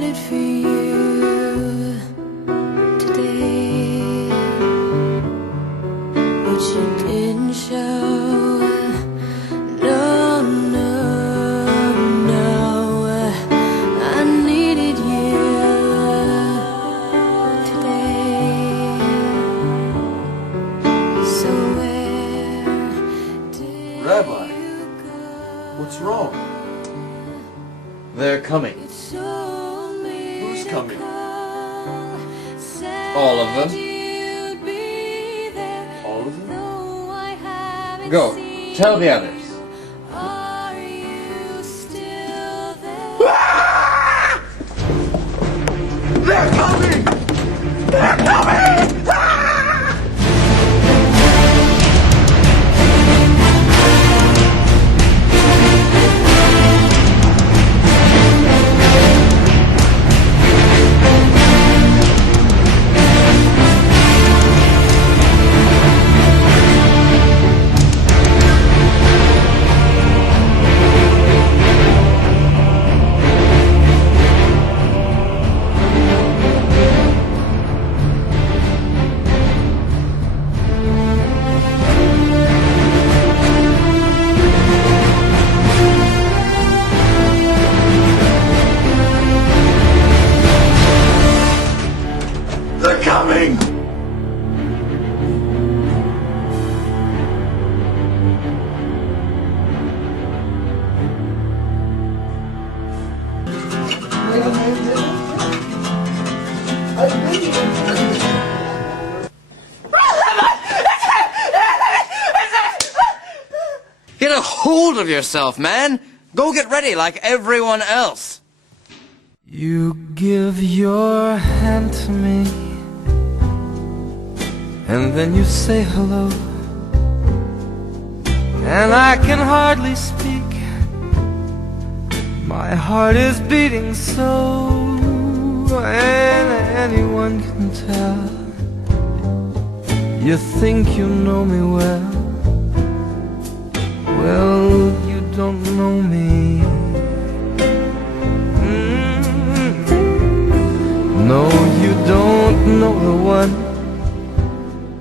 waited for you today, but you didn't show. No, no, no, I needed you today. So where did Rabbi, you go? what's wrong? They're coming. Who's coming? All of them. All of them? Go. Tell the others. Are you still there? They're coming! They're coming! They're coming! Get a hold of yourself, man. Go get ready like everyone else. You give your hand to me, and then you say hello, and I can hardly speak. My heart is beating so, and anyone can tell. You think you know me well,